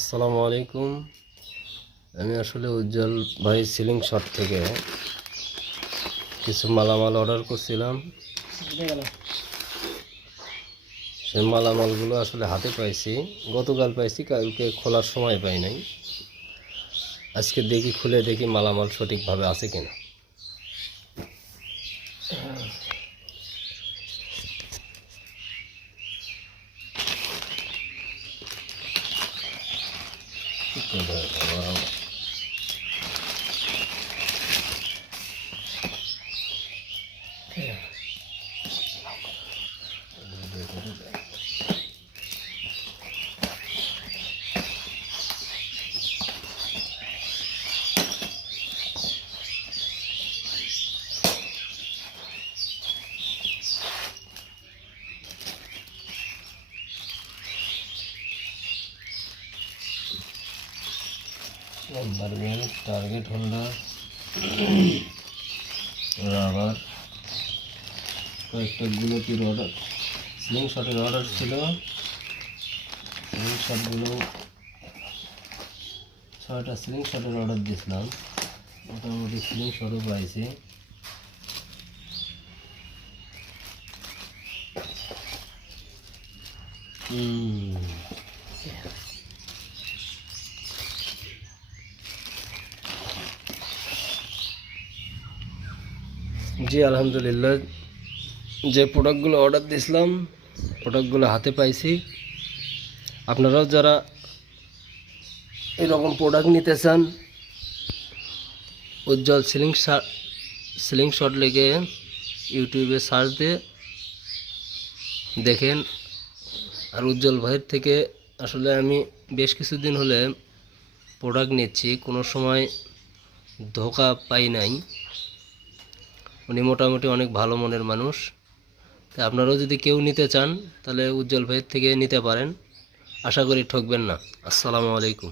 আসসালামু আলাইকুম। আমি আসলে উজ্জ্বল ভাই সিলিং শপ থেকে কিছু মালামাল অর্ডার করছিলাম। সেই মালামালগুলো আসলে হাতে পাইছি। গতকাল পাইছি কালকে খোলার সময় পাই নাই। আজকে দেখি খুলে দেখি মালামাল সঠিকভাবে আছে কিনা। 1分ぐらいかな。で、で、で、で。মিল টার্গেট হোল্ডার রাবার কয়েকটা গুলোতির অর্ডার স্লিং শটের অর্ডার ছিল স্লিং শটগুলো ছয়টা স্লিং শটের অর্ডার দিয়েছিলাম। মোটামুটি স্লিং শটও পাইছি। হুম জি, আলহামদুলিল্লাহ। যে প্রোডাক্টগুলো অর্ডার দিয়েছিলাম প্রোডাক্টগুলো হাতে পাইছি। আপনারাও যারা এরকম প্রোডাক্ট নিতে চান, উজ্জ্বল সিলিং সিলিং শট লেগে ইউটিউবে সার্চ দিয়ে দেখেন। আর উজ্জ্বল ভাইয়ের থেকে আসলে আমি বেশ কিছুদিন হলে প্রোডাক্ট নিচ্ছি, কোনো সময় ধোকা পাই নাই। উনি মোটামুটি অনেক ভালো মনের মানুষ। তা আপনারাও যদি কেউ নিতে চান, তাহলে উজ্জ্বল ভাইয়ের থেকে নিতে পারেন। আশা করি ঠকবেন না। আসসালামু আলাইকুম।